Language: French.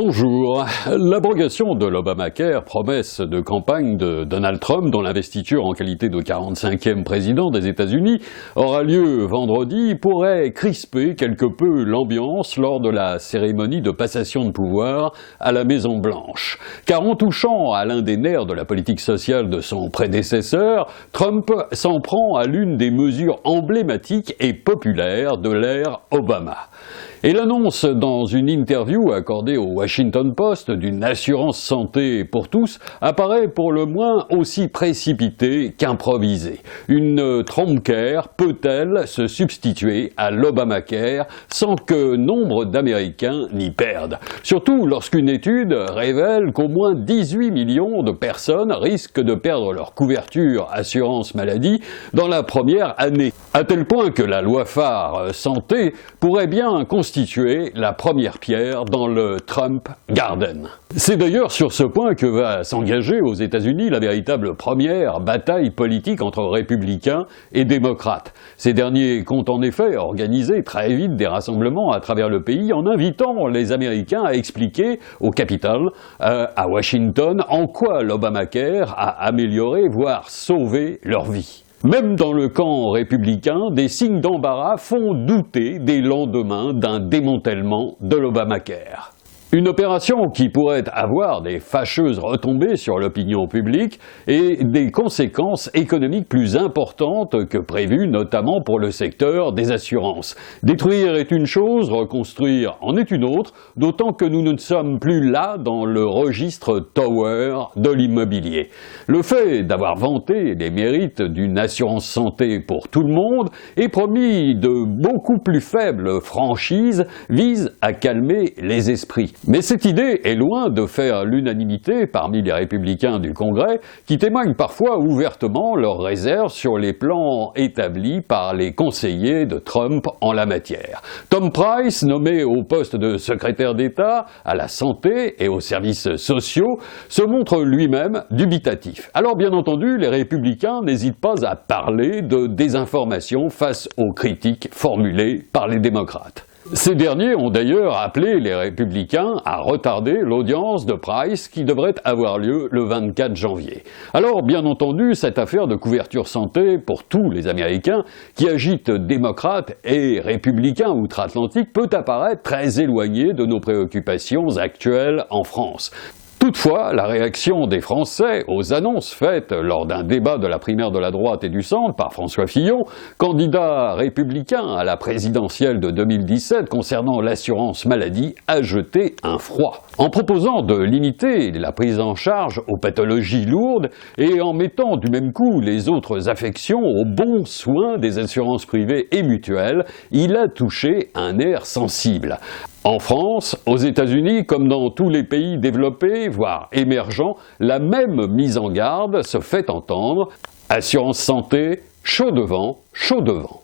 Bonjour. L'abrogation de l'Obamacare, promesse de campagne de Donald Trump, dont l'investiture en qualité de 45e président des États-Unis aura lieu vendredi, pourrait crisper quelque peu l'ambiance lors de la cérémonie de passation de pouvoir à la Maison-Blanche. Car en touchant à l'un des nerfs de la politique sociale de son prédécesseur, Trump s'en prend à l'une des mesures emblématiques et populaires de l'ère Obama. Et l'annonce dans une interview accordée au Washington Post d'une assurance santé pour tous apparaît pour le moins aussi précipitée qu'improvisée. Une Trumpcare peut-elle se substituer à l'Obamacare sans que nombre d'Américains n'y perdent? Surtout lorsqu'une étude révèle qu'au moins 18 millions de personnes risquent de perdre leur couverture assurance maladie dans la première année. À tel point que la loi phare santé pourrait bien constituer la première pierre dans le Trump Garden. C'est d'ailleurs sur ce point que va s'engager aux États-Unis la véritable première bataille politique entre républicains et démocrates. Ces derniers comptent en effet organiser très vite des rassemblements à travers le pays en invitant les Américains à expliquer au Capitole, à Washington, en quoi l'Obamacare a amélioré, voire sauvé leur vie. Même dans le camp républicain, des signes d'embarras font douter des lendemains d'un démantèlement de l'Obamacare. Une opération qui pourrait avoir des fâcheuses retombées sur l'opinion publique et des conséquences économiques plus importantes que prévues, notamment pour le secteur des assurances. Détruire est une chose, reconstruire en est une autre, d'autant que nous ne sommes plus là dans le registre Tower de l'immobilier. Le fait d'avoir vanté les mérites d'une assurance santé pour tout le monde et promis de beaucoup plus faibles franchises vise à calmer les esprits. Mais cette idée est loin de faire l'unanimité parmi les républicains du Congrès qui témoignent parfois ouvertement leurs réserves sur les plans établis par les conseillers de Trump en la matière. Tom Price, nommé au poste de secrétaire d'État à la santé et aux services sociaux, se montre lui-même dubitatif. Alors bien entendu, les républicains n'hésitent pas à parler de désinformation face aux critiques formulées par les démocrates. Ces derniers ont d'ailleurs appelé les républicains à retarder l'audience de Price qui devrait avoir lieu le 24 janvier. Alors, bien entendu, cette affaire de couverture santé pour tous les Américains qui agite démocrates et républicains outre-Atlantique peut apparaître très éloignée de nos préoccupations actuelles en France. Toutefois, la réaction des Français aux annonces faites lors d'un débat de la primaire de la droite et du centre par François Fillon, candidat républicain à la présidentielle de 2017 concernant l'assurance maladie, a jeté un froid. En proposant de limiter la prise en charge aux pathologies lourdes et en mettant du même coup les autres affections aux bons soins des assurances privées et mutuelles, il a touché un nerf sensible. En France, aux États-Unis, comme dans tous les pays développés, voire émergents, la même mise en garde se fait entendre. Assurance santé, chaud devant, chaud devant.